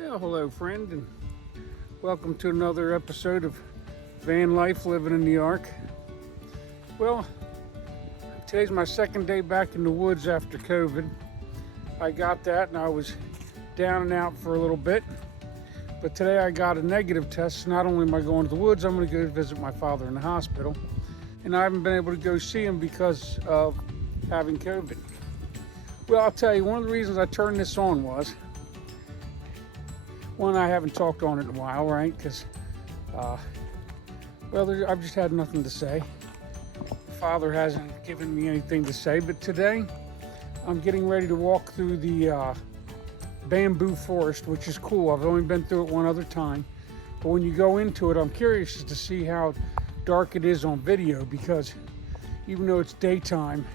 Well, hello friend, and welcome to another episode of Van Life Living in the Ark. Well, today's my second day back in the woods after COVID. I got that and I was down and out for a little bit. But today I got a negative test. Not only am I going to the woods, I'm going to go visit my father in the hospital. And I haven't been able to go see him because of having COVID. Well, I'll tell you, one of the reasons I turned this on was, one, I haven't talked on it in a while, right? Because, I've just had nothing to say. Father hasn't given me anything to say, but today I'm getting ready to walk through the bamboo forest, which is cool. I've only been through it one other time. But when you go into it, I'm curious to see how dark it is on video, because even though it's daytime,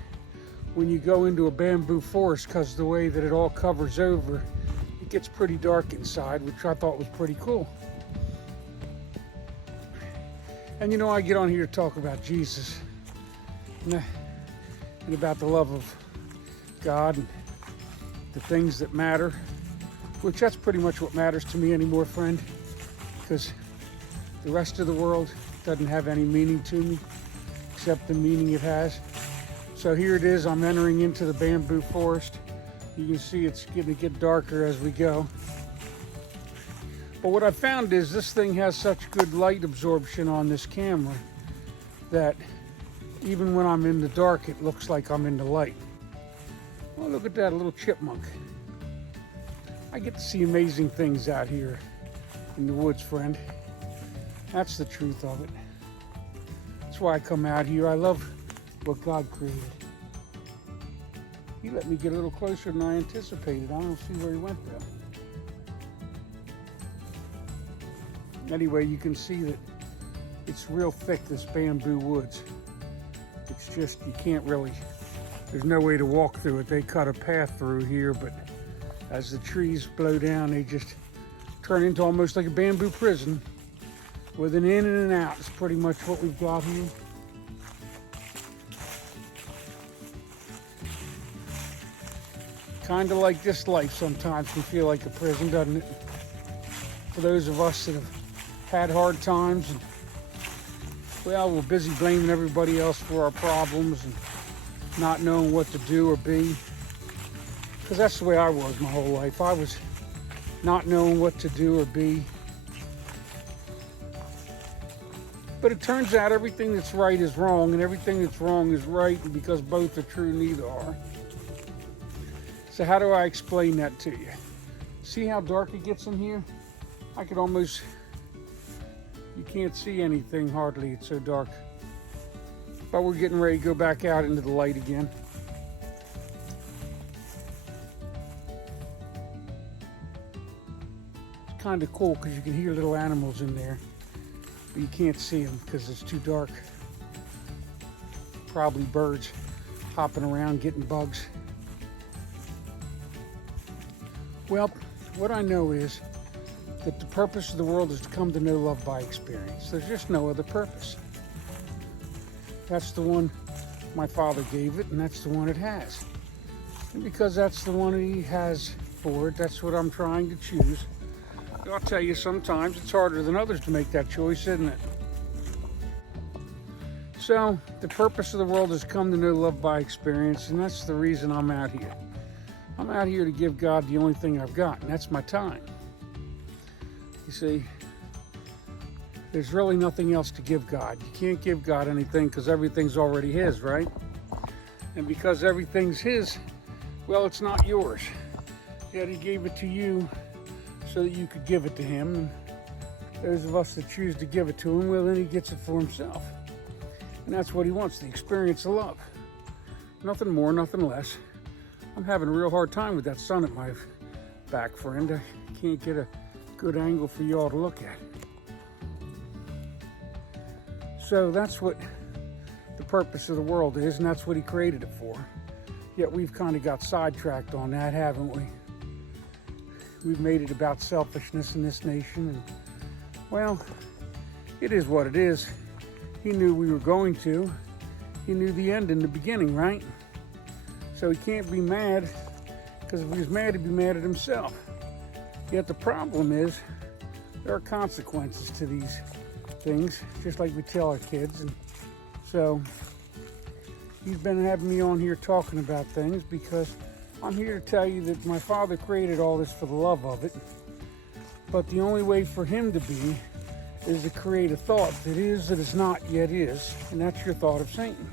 when you go into a bamboo forest, because the way that it all covers over, it gets pretty dark inside, which I thought was pretty cool. And you know, I get on here to talk about Jesus and about the love of God and the things that matter, which that's pretty much what matters to me anymore, friend, because the rest of the world doesn't have any meaning to me except the meaning it has. So here it is, I'm entering into the bamboo forest. You can see it's going to get darker as we go. But what I found is this thing has such good light absorption on this camera that even when I'm in the dark, it looks like I'm in the light. Oh, look at that, a little chipmunk. I get to see amazing things out here in the woods, friend. That's the truth of it. That's why I come out here. I love what God created. He let me get a little closer than I anticipated. I don't see where he went though. Anyway, you can see that it's real thick, this bamboo woods. It's just, you can't really, there's no way to walk through it. They cut a path through here, but as the trees blow down, they just turn into almost like a bamboo prison with an in and an out. It's pretty much what we've got here. Kind of like this life sometimes can feel like a prison, doesn't it? For those of us that have had hard times and, well, we're busy blaming everybody else for our problems and not knowing what to do or be. Because that's the way I was my whole life. I was not knowing what to do or be. But it turns out everything that's right is wrong and everything that's wrong is right, and because both are true, neither are. So how do I explain that to you? See how dark it gets in here? I could almost, you can't see anything hardly, it's so dark. But we're getting ready to go back out into the light again. It's kind of cool because you can hear little animals in there, but you can't see them because it's too dark. Probably birds hopping around getting bugs. Well, what I know is that the purpose of the world is to come to know love by experience. There's just no other purpose. That's the one my father gave it, and that's the one it has. And because that's the one he has for it, that's what I'm trying to choose. But I'll tell you, sometimes it's harder than others to make that choice, isn't it? So, the purpose of the world is to come to know love by experience, and that's the reason I'm out here. I'm out here to give God the only thing I've got, and that's my time. You see, there's really nothing else to give God. You can't give God anything because everything's already His, right? And because everything's His, well, it's not yours. Yet He gave it to you so that you could give it to Him. And those of us that choose to give it to Him, well, then He gets it for Himself. And that's what He wants, the experience of love. Nothing more, nothing less. I'm having a real hard time with that sun at my back, friend. I can't get a good angle for you all to look at. So that's what the purpose of the world is, and that's what He created it for. Yet we've kind of got sidetracked on that, haven't we? We've made it about selfishness in this nation, and, well, it is what it is. He knew we were going to. He knew the end in the beginning, right? So He can't be mad, because if He was mad, He'd be mad at Himself. Yet the problem is there are consequences to these things, just like we tell our kids. And so he's been having me on here talking about things because I'm here to tell you that my Father created all this for the love of it. But the only way for him to be is to create a thought that is not, yet is. And that's your thought of Satan.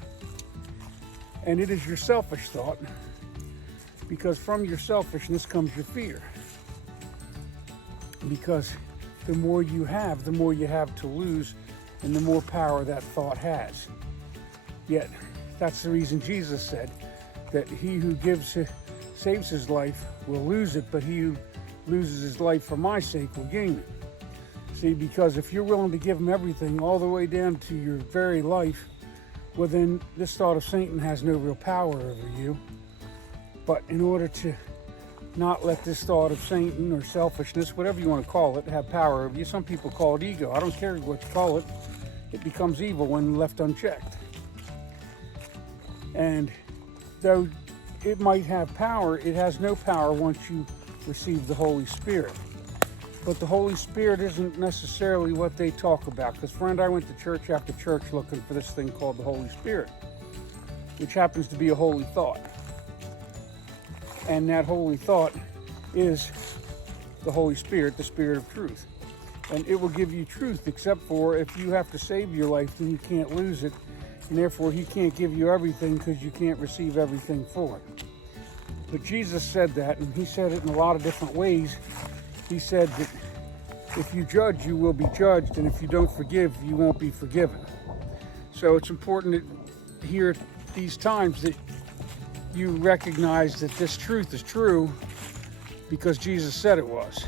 And it is your selfish thought, because from your selfishness comes your fear. Because the more you have to lose, and the more power that thought has. Yet, that's the reason Jesus said that he who saves his life will lose it, but he who loses his life for my sake will gain it. See, because if you're willing to give him everything all the way down to your very life, well then this thought of Satan has no real power over you. But in order to not let this thought of Satan or selfishness, whatever you want to call it, have power over you, some people call it ego. I don't care what you call it. It becomes evil when left unchecked. And though it might have power, it has no power once you receive the Holy Spirit. But the Holy Spirit isn't necessarily what they talk about. Because, friend, I went to church after church looking for this thing called the Holy Spirit, which happens to be a holy thought. And that holy thought is the Holy Spirit, the Spirit of truth. And it will give you truth, except for if you have to save your life, then you can't lose it. And therefore, he can't give you everything because you can't receive everything for it. But Jesus said that, and he said it in a lot of different ways. He said that if you judge, you will be judged, and if you don't forgive, you won't be forgiven. So it's important that here at these times that you recognize that this truth is true because Jesus said it was.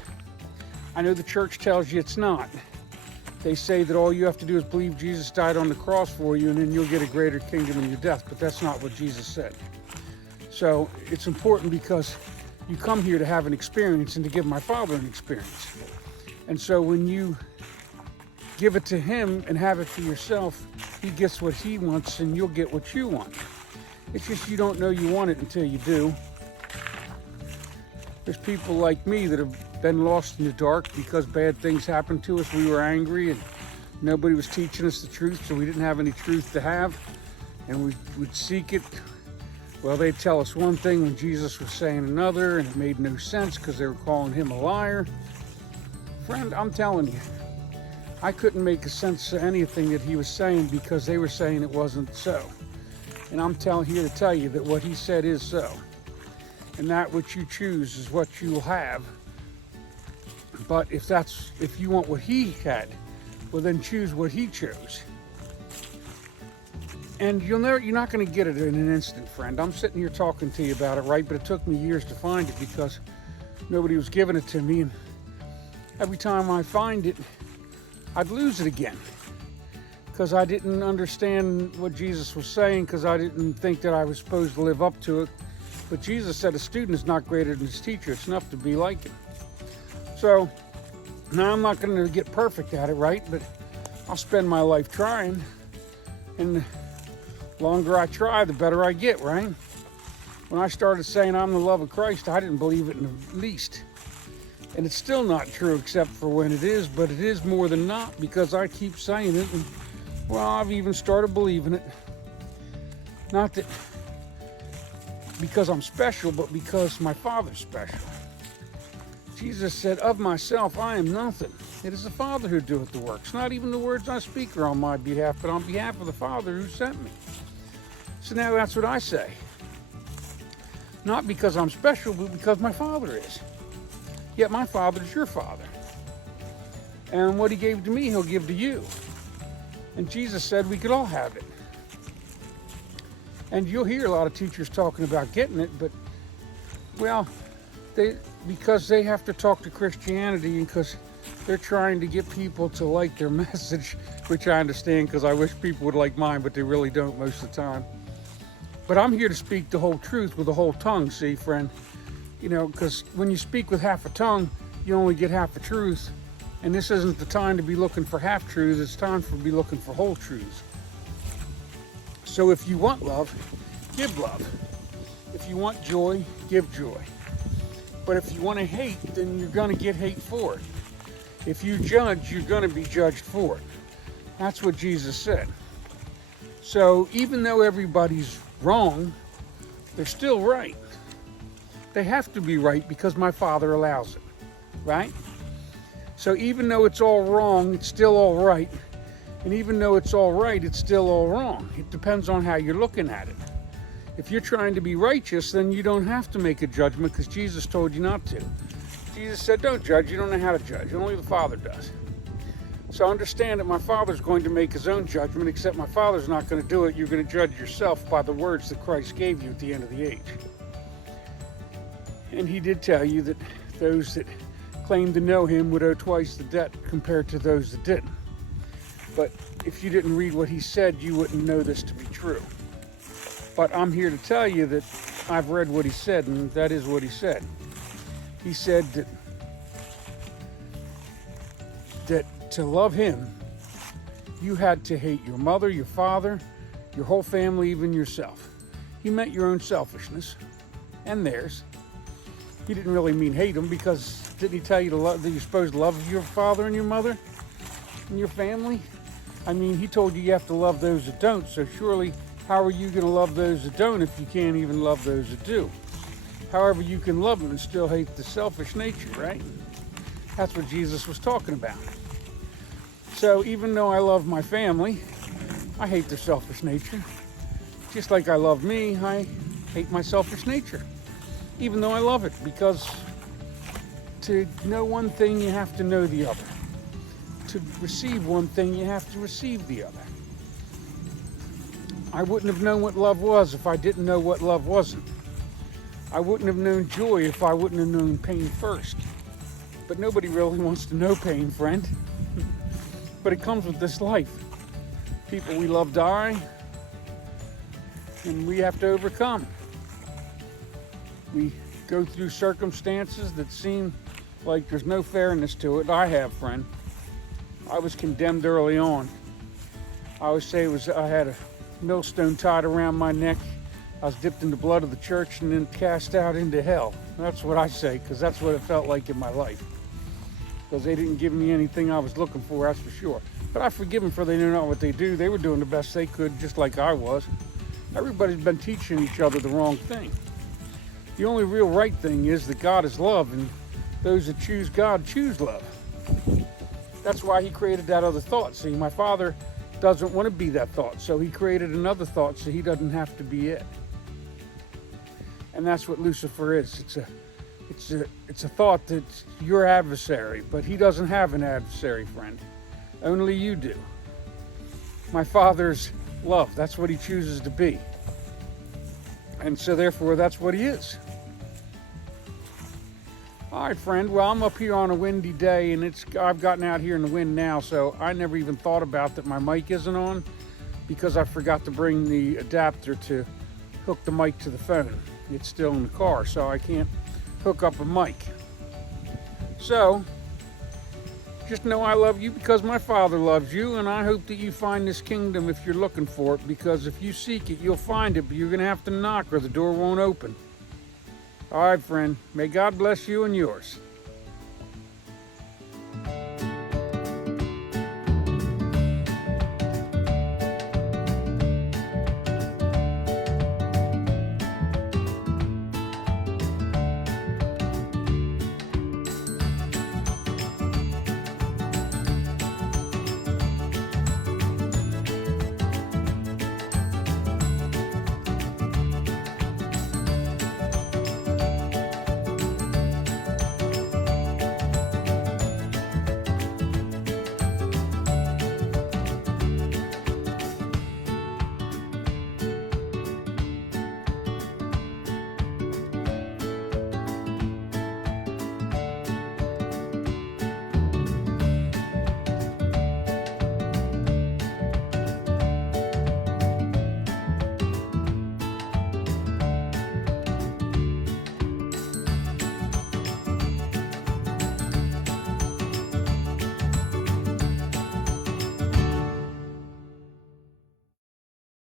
I know the church tells you it's not. They say that all you have to do is believe Jesus died on the cross for you, and then you'll get a greater kingdom in your death, but that's not what Jesus said. So it's important because you come here to have an experience and to give my Father an experience. And so when you give it to him and have it for yourself, he gets what he wants and you'll get what you want. It's just you don't know you want it until you do. There's people like me that have been lost in the dark because bad things happened to us. We were angry and nobody was teaching us the truth, so we didn't have any truth to have. And we would seek it. Well, they'd tell us one thing when Jesus was saying another, and it made no sense because they were calling him a liar. Friend, I'm telling you, I couldn't make a sense of anything that he was saying because they were saying it wasn't so. And I'm here to tell you that what he said is so. And that which you choose is what you'll have. But if you want what he had, well then choose what he chose. And you're not going to get it in an instant, friend. I'm sitting here talking to you about it, right? But it took me years to find it because nobody was giving it to me. And every time I find it, I'd lose it again. Because I didn't understand what Jesus was saying, because I didn't think that I was supposed to live up to it. But Jesus said a student is not greater than his teacher. It's enough to be like him. So, now I'm not going to get perfect at it, right? But I'll spend my life trying. And the longer I try, the better I get, right? When I started saying I'm the love of Christ, I didn't believe it in the least. And it's still not true except for when it is, but it is more than not because I keep saying it. And, well, I've even started believing it. Not that because I'm special, but because my Father's special. Jesus said, of myself, I am nothing. It is the Father who doeth the works. Not even the words I speak are on my behalf, but on behalf of the Father who sent me. So now that's what I say. Not because I'm special, but because my Father is. Yet my Father is your Father. And what he gave to me, he'll give to you. And Jesus said we could all have it. And you'll hear a lot of teachers talking about getting it, but, well, because they have to talk to Christianity and because they're trying to get people to like their message, which I understand because I wish people would like mine, but they really don't most of the time. But I'm here to speak the whole truth with the whole tongue, see, friend? You know, because when you speak with half a tongue, you only get half the truth. And this isn't the time to be looking for half truths. It's time to be looking for whole truths. So if you want love, give love. If you want joy, give joy. But if you want to hate, then you're going to get hate for it. If you judge, you're going to be judged for it. That's what Jesus said. So even though everybody's wrong, they're still right. They have to be right because my Father allows it, right? So even though it's all wrong, it's still all right. And even though it's all right, it's still all wrong. It depends on how you're looking at it. If you're trying to be righteous, then you don't have to make a judgment because Jesus told you not to. Jesus said, don't judge. You don't know how to judge. Only the Father does. So understand that my Father's going to make his own judgment, except my Father's not going to do it. You're going to judge yourself by the words that Christ gave you at the end of the age. And he did tell you that those that claimed to know him would owe twice the debt compared to those that didn't. But if you didn't read what he said, you wouldn't know this to be true. But I'm here to tell you that I've read what he said, and that is what he said. He said that to love him, you had to hate your mother, your father, your whole family, even yourself. He meant your own selfishness and theirs. He didn't really mean hate them, because didn't he tell you that you're supposed to love your father and your mother and your family? I mean, he told you have to love those that don't, so surely how are you going to love those that don't if you can't even love those that do? However, you can love them and still hate the selfish nature, right? That's what Jesus was talking about. So even though I love my family, I hate their selfish nature. Just like I love me, I hate my selfish nature. Even though I love it, because to know one thing, you have to know the other. To receive one thing, you have to receive the other. I wouldn't have known what love was if I didn't know what love wasn't. I wouldn't have known joy if I wouldn't have known pain first. But nobody really wants to know pain, friend. But it comes with this life. People we love die, and we have to overcome. We go through circumstances that seem like there's no fairness to it. I have, friend. I was condemned early on. I always say I had a millstone tied around my neck. I was dipped in the blood of the church and then cast out into hell. That's what I say, because that's what it felt like in my life. Because they didn't give me anything I was looking for, that's for sure. But I forgive them, for they know not what they do. They were doing the best they could, just like I was. Everybody's been teaching each other the wrong thing. The only real right thing is that God is love, and those that choose God choose love. That's why he created that other thought. See, my Father doesn't want to be that thought, so he created another thought so he doesn't have to be it. And that's what Lucifer is. It's a thought that's your adversary, but he doesn't have an adversary, friend. Only you do. My Father's love, that's what he chooses to be. And so therefore, that's what he is. All right, friend. Well, I'm up here on a windy day, and I've gotten out here in the wind now, so I never even thought about that my mic isn't on, because I forgot to bring the adapter to hook the mic to the phone. It's still in the car, so I can't hook up a mic. So, just know I love you because my Father loves you, and I hope that you find this kingdom if you're looking for it, because if you seek it, you'll find it, but you're going to have to knock or the door won't open. All right, friend. May God bless you and yours.